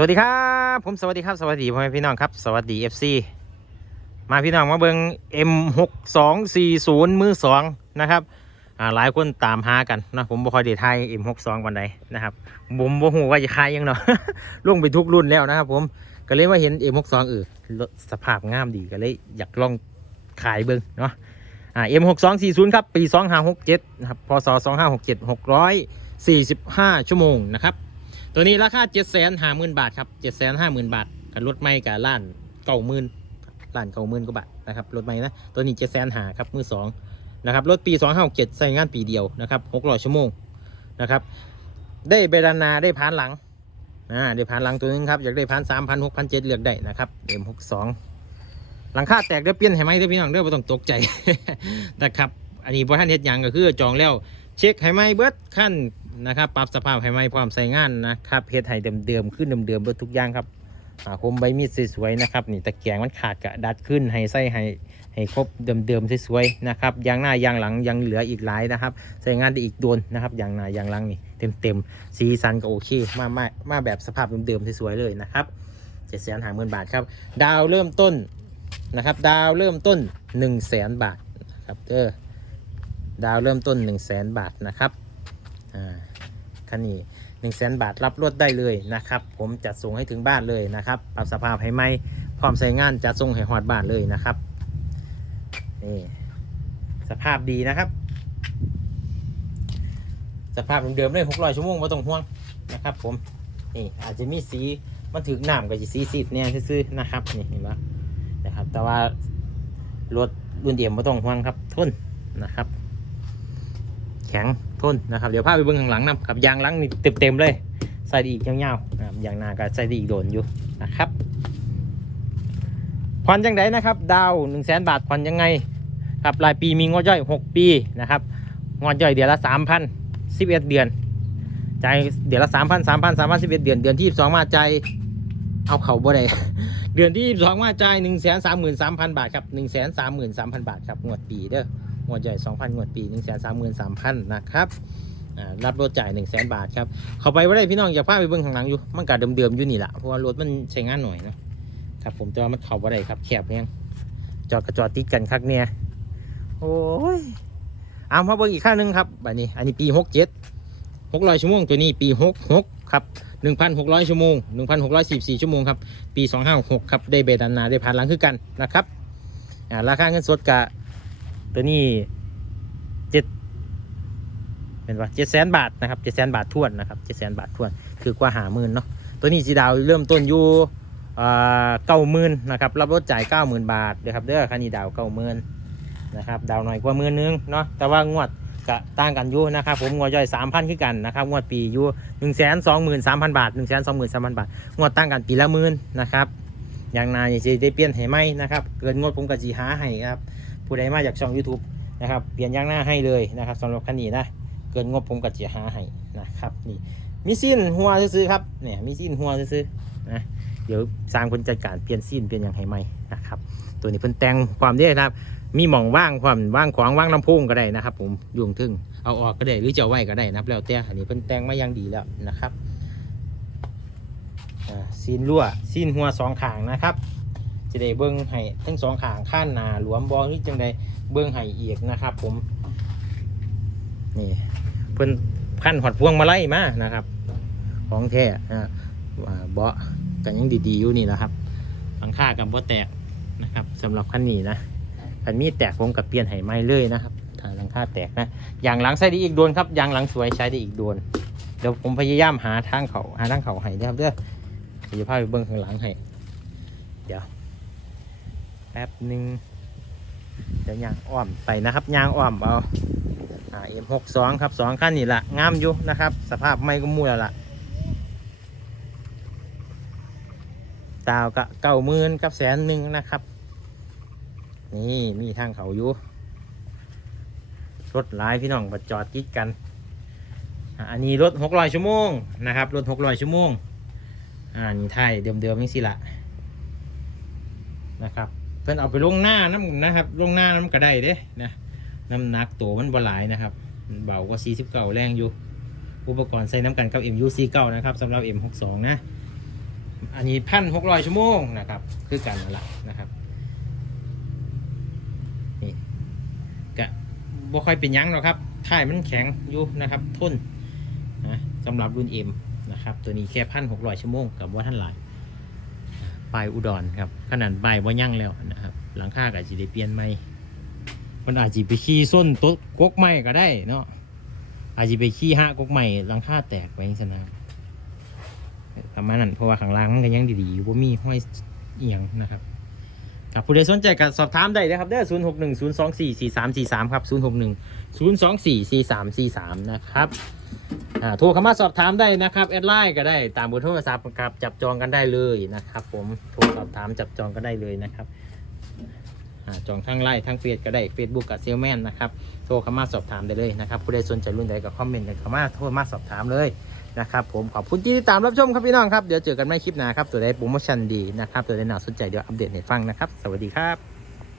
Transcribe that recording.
สวัสดีครับผมสวัสดีครับสวัสดีพ่อแม่พี่น้องครับ สวัสดี FC มาพี่น้องมาเบิง M6240 มือสองนะครับหลายคนตามหากันนะผมบ่ค่อยได้ทาย M62 วันใดนะครับผมบ่ฮู้ว่าจะขายยังเนาะล่วงไปทุกรุ่นแล้วนะครับ ผมก็เลยมาเห็น M62 เออสภาพงามดีก็เลยอยากลองขายเบิงเนาะอ่า M6240 ครับ ปี2567นะครับพศ2567 645ชั่วโมงนะครับ ตัวนี้ราคาเจ็ดแสนห้าหมื่นบาทครับเจ็ดแสนห้าหมื่นบาทกับรถไม่กับล้านเก้าหมื่นล้านเก้าหมื่นกว่าบาทนะครับรถไม่นะตัวนี้เจ็ดแสนห้าครับมือสองนะครับรถปีสองห้าเจ็ดใส่งานปีเดียวนะครับหกร้อยชั่วโมงนะครับได้เบรานนาได้พานหลังอ่าได้พานหลังตัวนึงครับอยากได้พานสามพันหกพันเจ็ดเลือกได้นะครับเอ็มหกสองหลังคาแตกได้เปลี่ยนให้ไหมเด้อพี่น้องเด้อไม่ต้องตกใจนะครับอันนี้พอท่านเฮ็ดยังก็คือจองแล้วเช็คให้ไหมเบิร์ดขั้น นะครับปรับสภาพให้ไมพร้อมใส่งานนะครับเฮ็ดให้เดิมๆขึ้นเดิมๆเบิดทุกอย่างครับอ่าคมใบมีดสวยๆนะครับนี่ตะแกรงมันขาดกะดัดขึ้นให้ใส่ให้ให้ครบเดิมๆสวยๆนะครับยางหน้ายางหลังยังเหลืออีกหลายนะครับใส่งานได้อีกโดนนะครับยางหน้ายางหลังนี่เต็มๆสีสันก็โอเคมามามาแบบสภาพเดิมๆสวยๆเลยนะครับเจ็ดแสนหาหมื่นบาทครับดาวเริ่มต้นนะครับดาวเริ่มต้น1นึ่งแสนบาทนะครับเออดาวเริ่มต้น1 0 0 0 0แสนบาทนะครับอ่า คันนี้1 0 0 0 0แสนบาทรับรถได้เลยนะครับ ผมจัดส่งให้ถึงบ้านเลยนะครับปรับสภาพให้ไหมพร้อมใช้งานจัดส่งให้หอดบ้านเลยนะครับนี่สภาพดีนะครับ สภาพเดิมๆเลย600ชั่วโมงไม่ต้องห่วงนะครับ ผมนี่อาจจะมีสีมันถึงน้ำก็จะสีสีเนี่ยซื่อๆนะครับนี่เห็นปะนะครับ แต่ว่ารถรุ่นเดียมไม่ต้องห่วงครับทนนะครับ แข็งทนนะครับเดี๋ยวพาไปเบื้องหลังนะครับยางหลังนี่เต็มๆเลยใส่ด้อีกยาวๆนะครับยางหน้าก็ใส่ด้อีกโดนอยู่นะครับผ่อนยังไงนะครับ ดาว1นึ่งแสนบาทผ่อนยังไงครับรายปีมีงวดย่อย 6 ปีนะครับงวดย่อยเดือนละ 3,000 11 เดือนจ่ายเดือนละ 3,000 3,000 3,000 11 เดือน เดือนที่22มาจ่ายเอาเข่าบ่ได้เดือนที่22มาจ่าย1 3 3 3 0 0 0 บาทครับ 1 3 3 3 0 0 0 บาทครับงวดปีเด้อ งวดใหญ่ 2,000งวดปี 1 3 3 3 0 0 0นะครับอ่ารับรถจ่าย 1 0 0 0 0 0 บาทครับ เขาไปว่าได้พี่น้องอย่าพลาดไปเบื้องข้างหลังอยู่มันกาเดิมๆอยู่นี่แหละเพราะว่ารถมันใช้งานหน่อยนะครับผมแต่ว่ามันเข้าว่าได้ครับแคบเนี่ยจอดกระจอดติดกันคักเนี่ยโอ้ยเอามาเบิ่งอีกข้างหนึงครับบัดนี้อันนี้ปี 67 600 ชั่วโมงตัวนี้ปี 66 ครับ 1,600 ชั่วโมง 1,644 ชั่วโมงครับ ปี 256 ครับ ได้เบดันนาได้ผ่านหลังคือกันนะครับราคาเงินสดกะ ตัวนี้เจ็ดเป็นว่าเจ็ดแสนบาทนะครับเจ็ดแสนบาททวนนะครับเจ็ดแสนบาททวน คือกว่าหาหมื่นเนาะตัวนี้สีดาวเริ่มต้นอยู่เก้าหมื่นนะครับรับรถจ่ายเก้าหมื่นบาทเด้อครับเด้อคันนี้ดาวเก้าหมื่นนะครับดาวหน่อยกว่าหมื่นนึงเนาะแต่ว่างวดก็ต่างกันอยู่นะครับผมงวดย่อยสามพันขึ้นกันนะครับงวดปีอยู่หนึ่งแสนสองหมื่นสามพันบาทหนึ่งแสนสองหมื่นสามพันบาทงวดต่างกันปีละหมื่นนะครับอย่างนายจะได้เปลี่ยนให้ไหมนะครับเกินงวดผมก็จีหาให้ครับ ผู้ใดมาจากช่อง YouTube นะครับ เปลี่ยนยางหน้าให้เลยนะครับสำหรับคันนี้นะ เกินงบผมก็จะหาให้นะครับนี่มีซีนหัวซื้อครับเนี่ยมีซีนหัวซื้อนะเดี๋ยวสร้างคนจัดการเปลี่ยนซีนเปลี่ยนอย่างให้ใหม่นะครับตัวนี้เพิ่นแต่งความเด้นะครับ มีหม่องว่างความว่างขวางว่างลำโพงก็ได้นะครับ ผมยุงทึ่งเอาออกก็ได้หรือจะเอาไว้ก็ได้นะครับแล้วแต่อันนี้เพิ่นแต่งมาอย่างดีแล้วนะครับซีนรั่วซีนหัวสองขางนะครับ จะได้เบิ้งให้ทั้งสองขางข้านหนาหลวมบอหรือจังใดเบิ้งให้อีกนะครับ ผม นี่เพิ่นพันหอดพวงมาไล่มานะครับ ของแท้นะเบาะกันยังดีๆอยู่นี่แหละครับหลังคากับเบาแตกนะครับสำหรับคันนี้นะคันมีแตกผมกับเปลี่ยนให้ใหม่เลยนะครับถ้าหลังคาแตกนะอย่างหลังใช้ได้อีกโดนครับอย่างหลังสวยใช้ได้อีกโดนเดี๋ยวผมพยายามหาทางเขาหาทางเขาให้นะครับเด้อเดี๋ยวพาไปเบิ้งข้างหลังให้แป๊บหนึ่งเดี๋ยวยางอ้อมไปนะครับยางอ้อมเอาอ่าเอ็มหกสองครับสองขั้นนี่แหละงามอยู่นะครับ สภาพไม่ก็มู่แล้วล่ะดาวกะเก้าหมื่นกับแสนหนึ่งนะครับ นี่มีทางเขาอยู่รถหลายพี่น้องมาจอดติดกัน อันนี้รถหกร้อยชั่วโมงนะครับรถหกร้อยชั่วโมงอ่านี่ไทยเดิมๆนี่สิละนะครับ พิ่นเอาไปลงหน้าน้ำนะครับลงหน้าน้ำกระไดเด้นะน้ำหนักตัวมันบหลายนะครับเบากว่า49 แรงอยู่ อุปกรณ์ใส่น้ำกันกับ MU49 นะครับสำหรับ M62 นะ อันนี้พันหกร้อยชั่วโมงนะครับ คือกันนั่นแหละนะครับนี่กะบ่ค่อยเป็นยั้งหรอกครับท้ายมันแข็งอยู่นะครับทนนะสำหรับรุ่นเอ็มนะครับ ตัวนี้แค่พันหกร้อยชั่วโมงกับว่าท่านหลาย ปลายอุดรครับขนาดใบว่ายั่งแล้วนะครับ หลังคาก็จะได้เปลี่ยนใหม่มันอาจจะไปขี้ส้นต๊ะกกใหม่ก็ได้เนาะอาจจะไปขี้หะกกใหม่หลังคาแตกไปสนะประมาณนั้นเพราะว่าข้างล่างมันก็ยังดีๆอยู่ว่ามีห้อยเอียงนะครับครับผู้ใดสนใจก็สอบถามได้นะครับเด้อ0 6 1 0 2 4 4 3 4 3ครับ0 6 1 0 2 4 4 3 4 3นย์สองสี่สี่สามสี่สามนะครับ โทรเข้ามาสอบถามได้นะครับแอดไลน์ก็ได้ตามเบอร์โทรศัพท์ครับจับจองกันได้เลยนะครับ ผมโทรสอบถามจับจองก็ได้เลยนะครับอจองทั้งไลน์ทั้งเฟซก็ได้ Facebook กับเซลแมนนะครับโทรเข้ามาสอบถามได้เลยนะครับผู้ใดสนใจรุ่นใดก็คอมเมนต์กันเข้ามาโทรมาสอบถามเลยนะครับผมขอบคุณที่ติดตามรับชมครับพี่น้องครับเดี๋ยวเจอกันใหม่คลิปหน้าครับตัวใดโปรโมชั่นดีนะครับตัวใดน่าสนใจเดี๋ยวอัปเดตให้ฟังนะครับ สวัสดีครับ